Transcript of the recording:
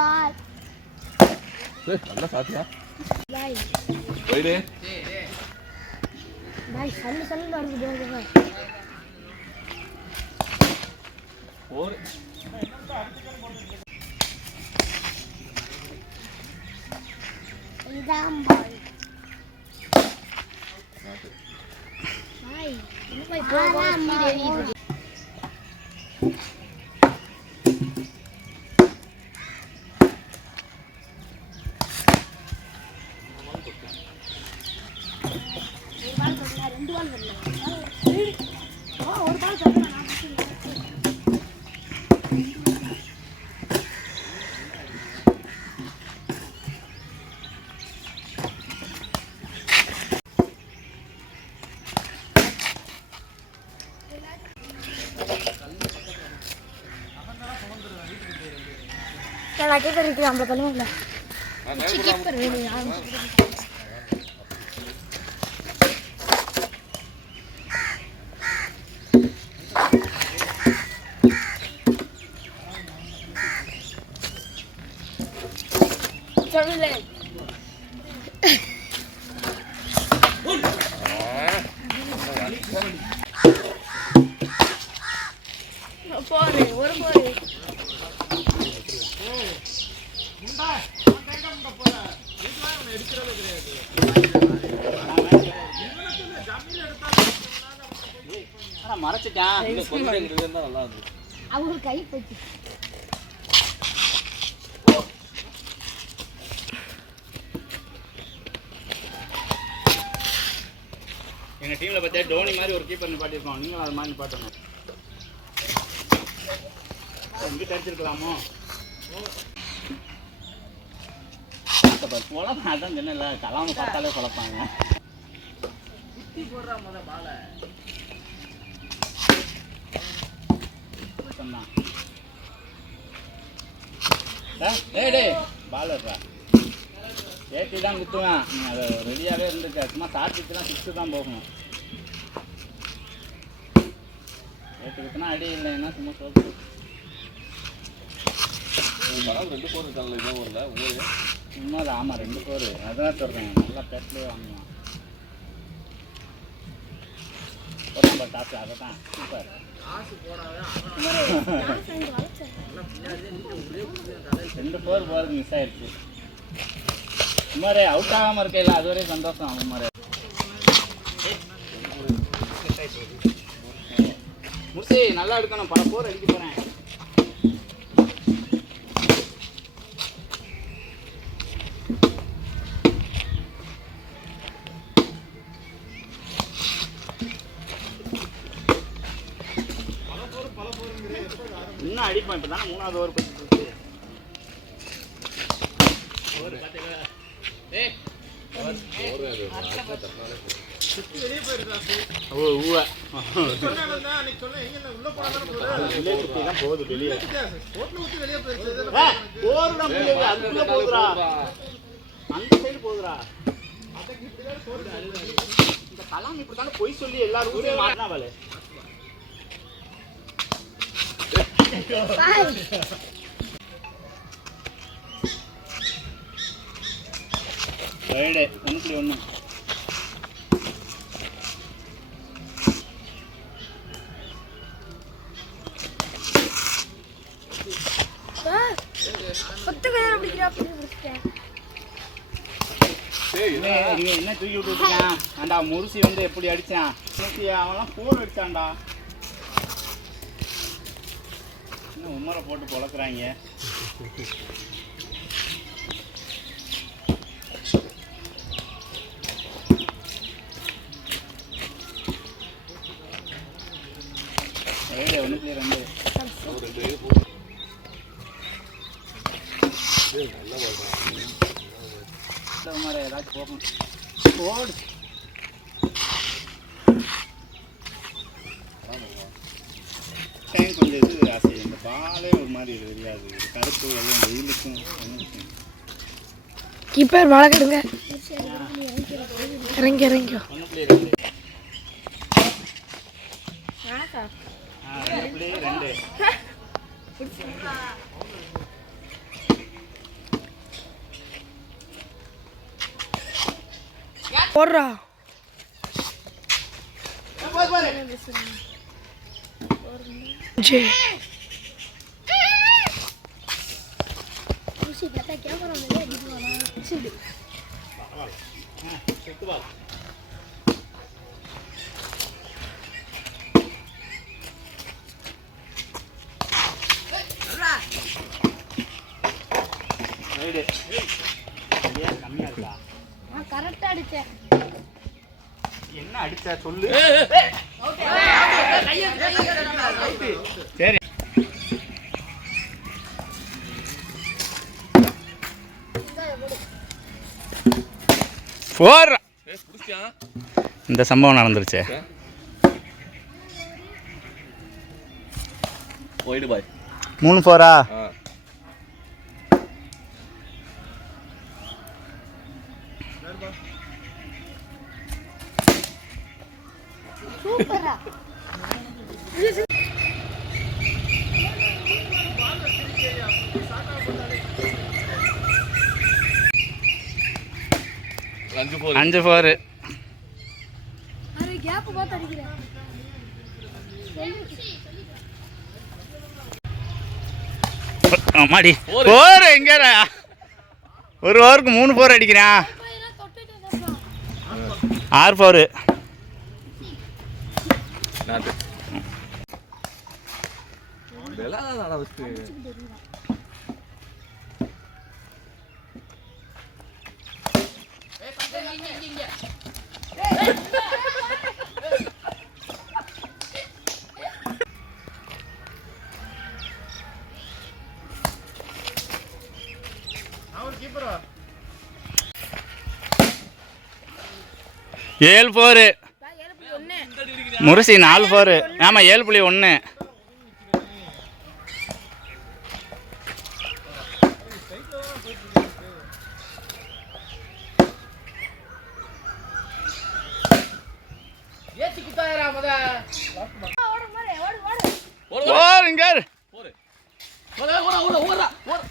பால் நல்லா சாப்பிட்டியா பாய் போயிடு பாய் சல்லு வருது போங்க ஒரு இதான் பால் பாய் என்ன பாய் போங்க ரெண்டு பால் வரல ஒரு பால் சொல்றேன் நான் நான் கேட்கறதுக்கு நம்ம பண்ணுவோம்ல கீப்பர் வேணும் போரு ஒரு போரு மறைச்சிட்டான் அவங்க கை போச்சு எங்க டீம்ல பார்த்தா டோனி மாதிரி ஒரு கீப்பர் நிப்பாட்டிருக்கோம். நீங்களும் அது மாதிரி நிப்பாட்டணும். எங்கிட்ட அடிச்சிருக்கலாமோ குழப்பம். அதான் சொன்னல கலாம பார்த்தாலே குழப்பாங்க. குத்தி போடுறா முத பால பாலர்ரா ஏற்றி தான் குத்துவேன். நீ அதை ரெடியாகவே இருந்துக்க. சும்மா சாப்பிட்டுலாம் 6 தான் போகணும். ஏற்றி குத்துனா அடி இல்லைன்னா சும்மா சோப்பு 2 4 இருக்காங்கல்ல இதே ஊரில் ஊர் சும்மா அது. ஆமாம் 2 4 அதான் சொல்கிறேன். நல்லா பேட்லேயே வாங்குவான். போடுறான் காசு. அதை தான் சூப்பர். காசு போடாத 2 4 போகிறது மிஸ் ஆயிடுச்சு. சும்மாரே அவுட் ஆகாமல் இருக்கையில் அது வரையும் சந்தோஷம். சும்மாரே முடிச்சு நல்லா எடுக்கணும். பல 4 அடிக்க போகிறேன். இன்னும் அடிப்பேன். இப்போ தானே 3வது ஓவர் போயிட்டு இருக்கு. போகுது வெளியே. அந்த சைடு போகுதுரா. இந்த கலாம் இப்படி தானே பொய் சொல்லி எல்லாரும் மாட்டினா வேலை. ரைடு 1-1. என்ன தூக்கி விட்டுருக்கான் ஆண்டா. முருசி வந்து எப்படி அடிச்சான். அவன்லாம் 4 அடிச்சான்டா. இன்னும் உமரை போட்டு பொழக்கிறாங்க. ஏதாச்சும் போகணும். போடு டைம் கொஞ்சம் இது ஆசை. இந்த பாலே ஒரு மாதிரி தெரியாது. கருப்பு எல்லாம் வெயிலுக்கும் கீப்பர் மழை கெடுங்க. இறங்கி இறங்கியோ. 1-2. போடுறா ஜெய் கரெக்டா அடிச்சேன். என்ன அடிச்சா சொல்லு. சரி போர். இந்த சம்பவம் நடந்துருச்சு. போயிடு பாய். 3-4 சூப்பரா. அஞ்சு 4. அரே கேப் பார்த்து அடிக்கிறேன். மாடி 4 எங்க ஒரு ஓவருக்கு 3 4 அடிக்கிறான். 6 4. நாட்டு வெளாடா வச்சு ஏழு 4. முருசி 4 4. ஆமாம் 7.1. ஓடு இங்க ஓடு ஓடு ஓடு ஓடு